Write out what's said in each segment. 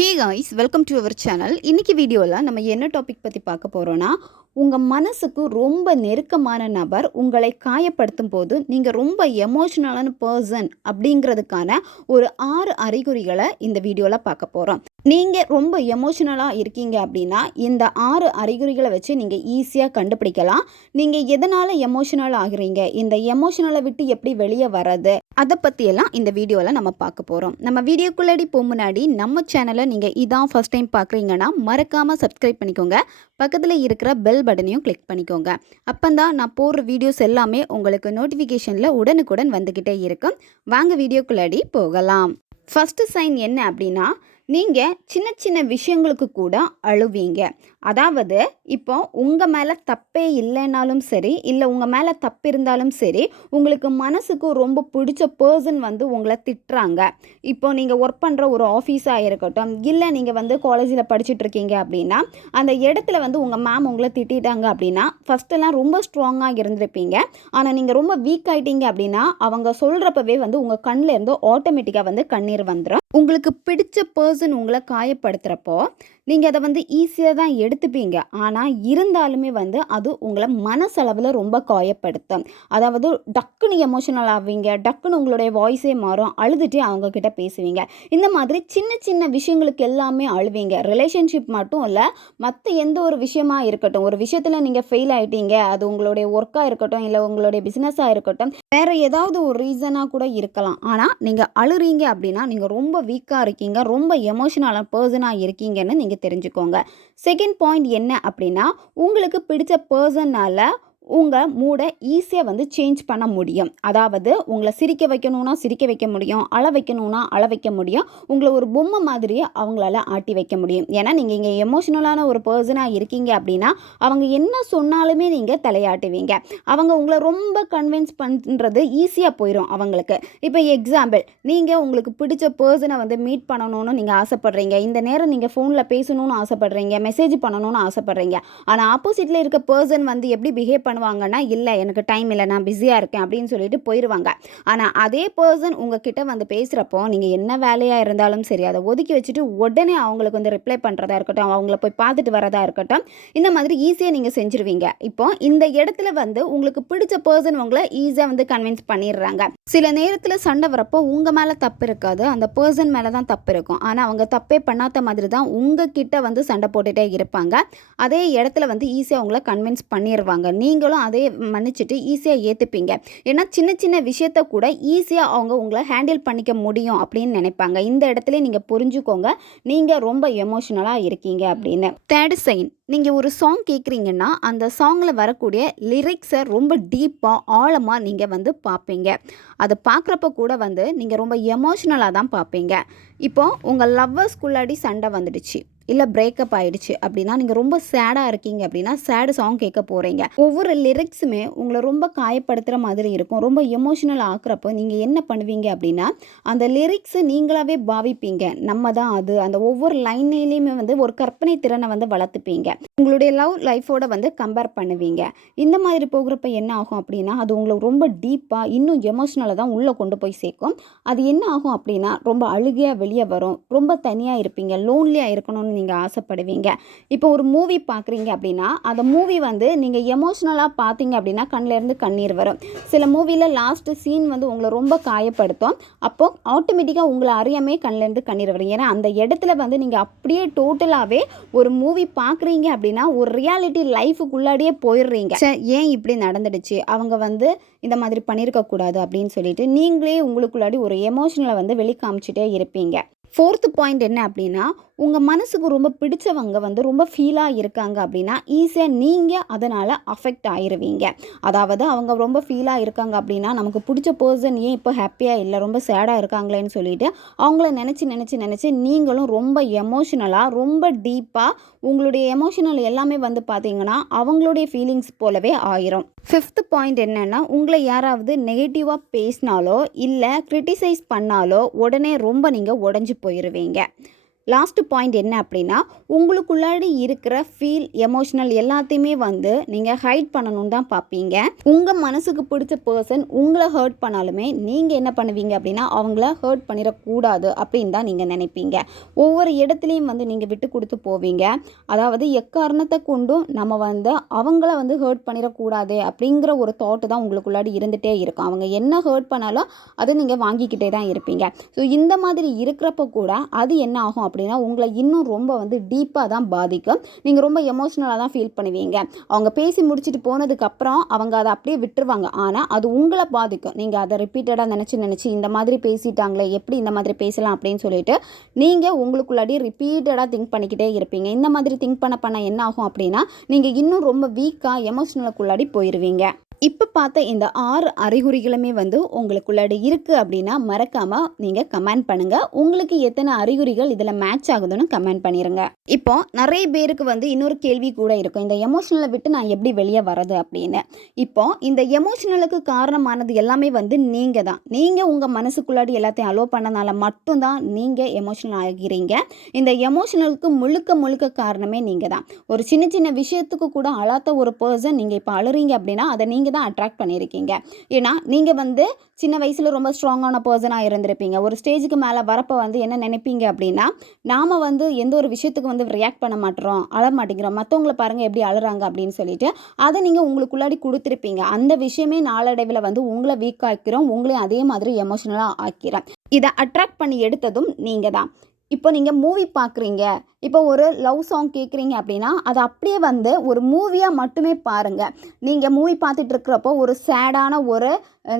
Hey guys welcome to our channel இன்னைக்கு வீடியோவில் நம்ம என்ன டாபிக் பற்றி பார்க்க போகிறோன்னா உங்கள் மனசுக்கு ரொம்ப நெருக்கமான நபர் உங்களை காயப்படுத்தும் போது நீங்கள் ரொம்ப எமோஷ்னலான பர்சன் அப்படிங்கிறதுக்கான ஒரு ஆறு அறிகுறிகளை இந்த வீடியோவில் பார்க்க போகிறோம் நீங்கள் ரொம்ப எமோஷ்னலாக இருக்கீங்க அப்படின்னா இந்த ஆறு அறிகுறிகளை வச்சு நீங்கள் ஈஸியாக கண்டுபிடிக்கலாம். நீங்கள் எதனால் எமோஷ்னல் ஆகுறீங்க? இந்த எமோஷ்னலை விட்டு எப்படி வெளியே வர்றது? அதை பற்றியெல்லாம் இந்த வீடியோவில் நம்ம பார்க்க போகிறோம் நம்ம வீடியோக்குள்ளடி போக முன்னாடி நம்ம சேனலை நீங்கள் இதான் ஃபஸ்ட் டைம் பார்க்குறீங்கன்னா மறக்காமல் சப்ஸ்கிரைப் பண்ணிக்கோங்க. பக்கத்தில் இருக்கிற பெல் பட்டனையும் கிளிக் பண்ணிக்கோங்க. அப்போந்தான் நான் போடுற வீடியோஸ் எல்லாமே உங்களுக்கு நோட்டிஃபிகேஷனில் உடனுக்குடன் வந்துக்கிட்டே இருக்கும். வாங்க வீடியோக்குள்ளாடி போகலாம். ஃபஸ்ட்டு சைன் என்ன அப்படின்னா நீங்கள் சின்ன சின்ன விஷயங்களுக்கு கூட அழுவீங்க. அதாவது இப்போ உங்கள் மேலே தப்பே இல்லைனாலும் சரி இல்லை உங்கள் மேலே தப்பு இருந்தாலும் சரி உங்களுக்கு மனசுக்கு ரொம்ப பிடிச்ச பர்சன் வந்து உங்களை திட்டுறாங்க. இப்போ நீங்கள் ஒர்க் பண்ணுற ஒரு ஆஃபீஸாக இருக்கட்டும் இல்லை நீங்கள் வந்து காலேஜில் படிச்சுட்டு இருக்கீங்க அப்படின்னா அந்த இடத்துல வந்து உங்கள் மேம் உங்களை திட்டாங்க அப்படின்னா ஃபஸ்ட்டெல்லாம் ரொம்ப ஸ்ட்ராங்காக இருந்திருப்பீங்க. ஆனால் நீங்கள் ரொம்ப வீக் ஆகிட்டீங்க அப்படின்னா அவங்க சொல்கிறப்பவே வந்து உங்கள் கண்ணில் இருந்து ஆட்டோமேட்டிக்காக வந்து கண்ணீர் வந்துடும் உங்களுக்கு பிடிச்ச பர்சன் உங்களை காயப்படுத்துகிறப்போ நீங்கள் அதை வந்து ஈஸியாக தான் எடுத்துப்பீங்க. ஆனால் இருந்தாலுமே வந்து அது உங்களை மனசளவில் ரொம்ப காயப்படுத்தும். அதாவது டக்குன்னு எமோஷனல் ஆவீங்க டக்குன்னு உங்களுடைய வாய்ஸே மாறும் அழுதுகிட்டே அவங்கக்கிட்ட பேசுவீங்க. இந்த மாதிரி சின்ன சின்ன விஷயங்களுக்கு எல்லாமே அழுவீங்க. ரிலேஷன்ஷிப் மட்டும் இல்லை மற்ற எந்த ஒரு விஷயமா இருக்கட்டும் ஒரு விஷயத்தில் நீங்கள் ஃபெயில் ஆகிட்டீங்க அது உங்களுடைய ஒர்க்காக இருக்கட்டும் இல்லை உங்களுடைய பிஸ்னஸாக இருக்கட்டும் வேறு ஏதாவது ஒரு ரீசனாக கூட இருக்கலாம். ஆனால் நீங்கள் அழுறீங்க அப்படின்னா நீங்கள் ரொம்ப வீக்காக இருக்கீங்க ரொம்ப எமோஷனலான பர்சனாக இருக்கீங்கன்னு நீங்கள் தெரிஞ்சுக்கோங்க. செகண்ட் பாயிண்ட் என்ன அப்படின்னா உங்களுக்கு பிடிச்ச பர்சனால் உங்கள் மூடை ஈஸியாக வந்து சேஞ்ச் பண்ண முடியும். அதாவது உங்களை சிரிக்க வைக்கணும்னா சிரிக்க வைக்க முடியும் அள வைக்கணும்னா அள வைக்க முடியும் உங்களை ஒரு பொம்மை மாதிரியே அவங்களால ஆட்டி வைக்க முடியும். ஏன்னா நீங்கள் இங்கே எமோஷ்னலான ஒரு பர்சனாக இருக்கீங்க அப்படின்னா அவங்க என்ன சொன்னாலுமே நீங்கள் தலையாட்டுவீங்க. அவங்க உங்களை ரொம்ப கன்வின்ஸ் பண்ணுறது ஈஸியாக போயிடும் அவங்களுக்கு. இப்போ எக்ஸாம்பிள் நீங்கள் உங்களுக்கு பிடிச்ச பர்சனை வந்து மீட் பண்ணணும்னு நீங்கள் ஆசைப்பட்றீங்க. இந்த நேரம் நீங்கள் ஃபோனில் பேசணும்னு ஆசைப்பட்றீங்க மெசேஜ் பண்ணணும்னு ஆசைப்பட்றீங்க. ஆனால் ஆப்போசிட்டில் இருக்க பர்சன் வந்து எப்படி பிஹேவ் பண்ணுவாங்கன்னா இல்லை எனக்கு டைம் இல்லை நான் பிஸியாக இருக்கேன் அப்படின்னு சொல்லிட்டு போயிடுவாங்க ஆனால் அதே பர்சன் உங்ககிட்ட வந்து பேசுகிறப்போ நீங்கள் என்ன வேலையாக இருந்தாலும் சரி அதை ஒதுக்கி வச்சுட்டு உடனே அவங்களுக்கு வந்து ரிப்ளை பண்ணுறதா இருக்கட்டும் அவங்கள போய் பார்த்துட்டு வரதா இருக்கட்டும் இந்த மாதிரி ஈஸியாக நீங்கள் செஞ்சுருவீங்க. இப்போ இந்த இடத்துல வந்து உங்களுக்கு பிடிச்ச பர்சன் உங்களை ஈஸியாக வந்து கன்வின்ஸ் பண்ணிடுறாங்க. சில நேரத்தில் சண்டை வரப்போ உங்கள் மேலே தப்பு இருக்காது அந்த பர்சன் மேலே தான் தப்பு இருக்கும். ஆனால் அவங்க தப்பே பண்ணாத மாதிரி தான் உங்ககிட்ட வந்து சண்டை போட்டுகிட்டே இருப்பாங்க. அதே இடத்துல வந்து ஈஸியாக உங்களை கன்வின்ஸ் பண்ணிடுவாங்க. நீங்கள் நீங்களும் அதே மன்னிச்சுட்டு ஈஸியாக ஏற்றுப்பீங்க ஏன்னா சின்ன சின்ன விஷயத்த கூட ஈஸியாக அவங்க உங்களை ஹேண்டில் பண்ணிக்க முடியும் அப்படின்னு நினைப்பாங்க. இந்த இடத்துல நீங்கள் புரிஞ்சுக்கோங்க. நீங்கள் ரொம்ப எமோஷ்னலாக இருக்கீங்க அப்படின்னு. தேர்ட் சைன் நீங்கள் ஒரு சாங் கேட்குறீங்கன்னா அந்த சாங்கில் வரக்கூடிய லிரிக்ஸை ரொம்ப டீப்பாக ஆழமாக நீங்கள் வந்து பார்ப்பீங்க அதை பார்க்குறப்ப கூட வந்து நீங்கள் ரொம்ப எமோஷ்னலாக தான் பார்ப்பீங்க இப்போ உங்கள் லவ்வர்ஸ்குள்ளாடி சண்டை வந்துடுச்சு. இல்லை பிரேக்கப் ஆயிடுச்சு அப்படின்னா நீங்கள் ரொம்ப சேடாக இருக்கீங்க அப்படின்னா சேடு சாங் கேட்க போகிறீங்க ஒவ்வொரு லிரிக்ஸுமே உங்களை ரொம்ப காயப்படுத்துகிற மாதிரி இருக்கும். ரொம்ப எமோஷனல் ஆக்குறப்போ நீங்கள் என்ன பண்ணுவீங்க அப்படின்னா அந்த லிரிக்ஸை நீங்களாகவே பாவிப்பீங்க. நம்ம தான் அது. அந்த ஒவ்வொரு லைன்லேயுமே வந்து ஒரு கற்பனை திறனை வந்து வளர்த்துப்பீங்க. உங்களுடைய லவ் லைஃபோட வந்து கம்பேர் பண்ணுவீங்க. இந்த மாதிரி போகிறப்ப என்ன ஆகும் அப்படின்னா அது உங்களை ரொம்ப டீப்பாக இன்னும் எமோஷ்னலாக தான் உள்ளே கொண்டு போய் சேர்க்கும். அது என்ன ஆகும் அப்படின்னா ரொம்ப அழுகையாக வெளியே வரும். ரொம்ப தனியாக இருப்பீங்க. லோன்லியாக இருக்கணும்னு நீங்கள் ஆசைப்படுவீங்க. இப்போ ஒரு மூவி பார்க்குறீங்க அப்படின்னா அந்த மூவி வந்து நீங்கள் எமோஷ்னலாக பார்த்தீங்க அப்படின்னா கண்ணிலேருந்து கண்ணீர் வரும். சில மூவியில் லாஸ்ட்டு சீன் வந்து உங்களை ரொம்ப காயப்படுத்தும். அப்போது ஆட்டோமேட்டிக்காக உங்களை அறியாமே கண்ணிலேருந்து கண்ணீர் வரும். ஏன்னா அந்த இடத்துல வந்து நீங்கள் அப்படியே டோட்டலாகவே ஒரு மூவி பார்க்குறீங்க அப்படின்னா ஒரு ரியாலிட்டி லைஃபுக்குள்ளாடியே போயிடுறீங்க. ஏன் இப்படி நடந்துடுச்சு? அவங்க வந்து இந்த மாதிரி பண்ணியிருக்கக்கூடாது அப்படின்னு சொல்லிட்டு நீங்களே உங்களுக்குள்ளாடி ஒரு எமோஷனலை வந்து வெளி காமிச்சிட்டே இருப்பீங்க. ஃபோர்த்து பாயிண்ட் என்ன அப்படின்னா உங்கள் மனசுக்கு ரொம்ப பிடிச்சவங்க வந்து ரொம்ப ஃபீலாக இருக்காங்க அப்படின்னா ஈஸியாக நீங்கள் அதனால் அஃபெக்ட் ஆயிருவீங்க. அதாவது அவங்க ரொம்ப ஃபீலாக இருக்காங்க அப்படின்னா நமக்கு பிடிச்ச பர்சன் ஏன் இப்போ ஹாப்பியாக இல்லை ரொம்ப சேடாக இருக்காங்களேன்னு சொல்லிட்டு அவங்கள நினச்சி நினச்சி நினச்சி நீங்களும் ரொம்ப எமோஷனலாக ரொம்ப டீப்பாக உங்களுடைய எமோஷனல் எல்லாமே வந்து பார்த்தீங்கன்னா அவங்களுடைய ஃபீலிங்ஸ் போலவே ஆயிரும். ஃபிஃப்த் பாயிண்ட் என்னென்னா உங்களை யாராவது நெகட்டிவாக பேசினாலோ இல்லை க்ரிட்டிசைஸ் பண்ணாலோ உடனே ரொம்ப நீங்கள் உடஞ்சி போயிடுவீங்க லாஸ்ட்டு பாயிண்ட் என்ன அப்படின்னா உங்களுக்குள்ளாடி இருக்கிற ஃபீல் எமோஷனல் எல்லாத்தையுமே வந்து நீங்கள் ஹைட் பண்ணணும்னு தான் பார்ப்பீங்க. உங்கள் மனசுக்கு பிடிச்ச பர்சன் உங்களை ஹர்ட் பண்ணாலுமே நீங்கள் என்ன பண்ணுவீங்க அப்படின்னா அவங்கள ஹர்ட் பண்ணிடக்கூடாது அப்படின்னு தான் நீங்கள் நினைப்பீங்க. ஒவ்வொரு இடத்துலையும் வந்து நீங்கள் விட்டு கொடுத்து போவீங்க. அதாவது எக்காரணத்தை கொண்டும் நம்ம வந்து அவங்கள வந்து ஹர்ட் பண்ணிடக்கூடாது அப்படிங்கிற ஒரு தாட்டு தான் உங்களுக்குள்ளாடி இருந்துகிட்டே இருக்கும். அவங்க என்ன ஹர்ட் பண்ணாலும் அதை நீங்கள் வாங்கிக்கிட்டே தான் இருப்பீங்க. ஸோ இந்த மாதிரி இருக்கிறப்ப கூட அது என்ன ஆகும் அப்படின்னா உங்களை இன்னும் ரொம்ப வந்து டீப்பாக தான் பாதிக்கும். நீங்கள் ரொம்ப எமோஷ்னலாக தான் ஃபீல் பண்ணுவீங்க. அவங்க பேசி முடிச்சுட்டு போனதுக்கப்புறம் அவங்க அதை அப்படியே விட்டுருவாங்க. ஆனால் அது உங்களை பாதிக்கும். நீங்கள் அதை ரிப்பீட்டடாக நினச்சி நினச்சி இந்த மாதிரி பேசிட்டாங்களே எப்படி இந்த மாதிரி பேசலாம் அப்படின்னு சொல்லிட்டு நீங்கள் உங்களுக்குள்ளாடி ரிப்பீட்டடாக திங்க் பண்ணிக்கிட்டே இருப்பீங்க. இந்த மாதிரி திங்க் பண்ண பண்ண என்ன ஆகும் அப்படின்னா நீங்கள் இன்னும் ரொம்ப வீக்காக எமோஷ்னலுக்குள்ளாடி போயிடுவீங்க இப்போ பார்த்த இந்த ஆறு அறிகுறிகளுமே வந்து உங்களுக்குள்ளாடி இருக்குது அப்படின்னா மறக்காமல் நீங்கள் கமெண்ட் பண்ணுங்கள் உங்களுக்கு எத்தனை அறிகுறிகள் இதில் மேட்ச் ஆகுதுன்னு கமெண்ட் பண்ணிடுங்க இப்போ நிறைய பேருக்கு வந்து இன்னொரு கேள்வி கூட இருக்கும். இந்த எமோஷனலை விட்டு நான் எப்படி வெளியே வரது அப்படின்னு. இப்போ இந்த எமோஷனலுக்கு காரணமானது எல்லாமே வந்து நீங்கள் தான் நீங்கள் உங்கள் மனசுக்குள்ளாடி எல்லாத்தையும் அலோவ் பண்ணனால மட்டும்தான் நீங்கள் எமோஷனல் ஆகிறீங்க. இந்த எமோஷனலுக்கு முழுக்க முழுக்க காரணமே நீங்கள் தான் ஒரு சின்ன சின்ன விஷயத்துக்கு கூட அழாத்த ஒரு பர்சன் நீங்கள் இப்போ அழுறீங்க அப்படின்னா அதை நீங்கள் தான் அட்ராக்ட் பண்ணியிருக்கீங்க. ஏன்னா நீங்கள் வந்து சின்ன வயசில் ரொம்ப ஸ்ட்ராங்கான பர்சனாக இருந்திருப்பீங்க. ஒரு ஸ்டேஜுக்கு மேலே வரப்போ வந்து என்ன நினைப்பீங்க அப்படின்னா நாம் வந்து எந்த ஒரு விஷயத்துக்கு வந்து ரியாக்ட் பண்ண மாட்டோம் அழ மாட்டேங்கிறோம். மற்றவங்கள பாருங்கள் எப்படி அழுறாங்க அப்படின்னு சொல்லிட்டு அதை நீங்கள் உங்களுக்குள்ளாடி கொடுத்துருப்பீங்க. அந்த விஷயமே நாளடைவில் வந்து உங்களை வீக் ஆக்கிறோம் உங்களையும் அதே மாதிரி எமோஷனலாக ஆக்கிறேன் இதை அட்ராக்ட் பண்ணி எடுத்ததும் நீங்கள் தான். இப்போ நீங்கள் மூவி பார்க்குறீங்க இப்போ ஒரு லவ் சாங் கேட்குறீங்க அப்படின்னா அதை அப்படியே வந்து ஒரு மூவியாக மட்டுமே பாருங்கள் நீங்கள் மூவி பார்த்துட்டு இருக்கிறப்போ ஒரு சேடான ஒரு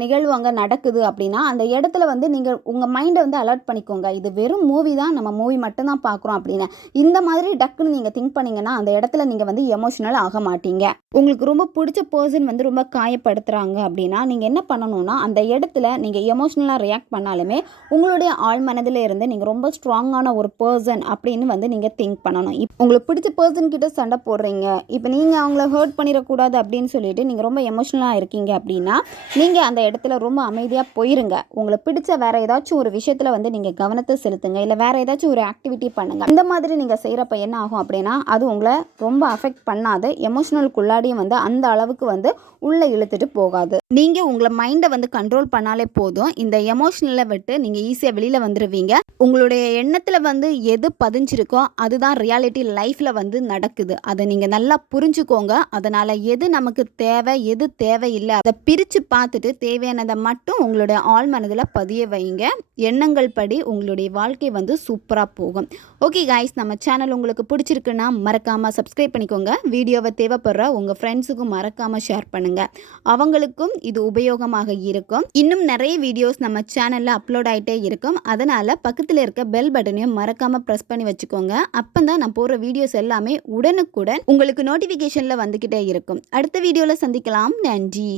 நிகழ்வு அங்கே நடக்குது அப்படின்னா அந்த இடத்துல வந்து நீங்கள் உங்கள் மைண்டை வந்து அலர்ட் பண்ணிக்கோங்க. இது வெறும் மூவி தான் நம்ம மூவி மட்டும்தான் பார்க்குறோம் அப்படின்னு. இந்த மாதிரி டக்குன்னு நீங்கள் திங்க் பண்ணிங்கன்னா அந்த இடத்துல நீங்கள் வந்து எமோஷனல் ஆக மாட்டீங்க. உங்களுக்கு ரொம்ப பிடிச்ச பர்சன் வந்து ரொம்ப காயப்படுத்துகிறாங்க அப்படின்னா நீங்கள் என்ன பண்ணணும்னா அந்த இடத்துல நீங்கள் எமோஷ்னலாக ரியாக்ட் பண்ணாலுமே உங்களுடைய ஆழ் மனதில் இருந்து நீங்கள் ரொம்ப ஸ்ட்ராங்காக ஸ்ட்ராங்கான ஒரு பர்சன் அப்படின்னு வந்து நீங்கள் திங்க் பண்ணணும். இப்போ உங்களுக்கு பிடிச்ச பர்சன் கிட்ட சண்டை போடுறீங்க. இப்போ நீங்கள் அவங்கள ஹர்ட் பண்ணிடக்கூடாது அப்படின்னு சொல்லிட்டு நீங்கள் ரொம்ப எமோஷ்னலாக இருக்கீங்க அப்படின்னா நீங்கள் அந்த இடத்துல ரொம்ப அமைதியாக போயிருங்க. உங்களை பிடிச்ச வேற ஏதாச்சும் ஒரு விஷயத்தில் வந்து நீங்கள் கவனத்தை செலுத்துங்க. இல்லை வேற ஏதாச்சும் ஒரு ஆக்டிவிட்டி பண்ணுங்க. இந்த மாதிரி நீங்கள் செய்கிறப்ப என்ன ஆகும் அப்படின்னா அது உங்களை ரொம்ப அஃபெக்ட் பண்ணாது. எமோஷனலுக்குள்ளாடியும் வந்து அந்த அளவுக்கு வந்து உள்ளே இழுத்துட்டு போகாது. நீங்கள் உங்களை மைண்டை வந்து கண்ட்ரோல் பண்ணாலே போதும். இந்த எமோஷனலை விட்டு நீங்கள் ஈஸியாக வெளியில் வந்துடுவீங்க உங்களுடைய எண்ணத்தில் வந்து எது பதிஞ்சிருக்கோ அதுதான் ரியாலிட்டி லைஃப்பில் வந்து நடக்குது. அதை நீங்கள் நல்லா புரிஞ்சுக்கோங்க. அதனால் எது நமக்கு தேவை எது தேவையில்லை அதை பிரித்து பார்த்துட்டு தேவையானதை மட்டும் உங்களுடைய ஆழ் மனதில் பதிய வைங்க. எண்ணங்கள் படி உங்களுடைய வாழ்க்கை வந்து சூப்பராக போகும். ஓகே காய்ஸ் நம்ம சேனல் உங்களுக்கு பிடிச்சிருக்குன்னா மறக்காமல் சப்ஸ்கிரைப் பண்ணிக்கோங்க. வீடியோவை தேவைப்படுற உங்கள் ஃப்ரெண்ட்ஸுக்கும் மறக்காமல் ஷேர் பண்ணுங்கள் அவங்களுக்கும் இது உபயோகமாக இருக்கும். இன்னும் நிறைய வீடியோஸ் நம்ம சேனலில் அப்லோட் ஆகிட்டே இருக்கும். அதனால் பக்கத்தில் இருக்க பெல் பட்டனையும் மறக்காமல் ப்ரெஸ் பண்ணி வச்சுக்கோங்க. அப்போ தான் நான் போடுற வீடியோஸ் எல்லாமே உடனுக்குடன் உங்களுக்கு நோட்டிஃபிகேஷனில் வந்துக்கிட்டே இருக்கும். அடுத்த வீடியோவில் சந்திக்கலாம். நன்றி.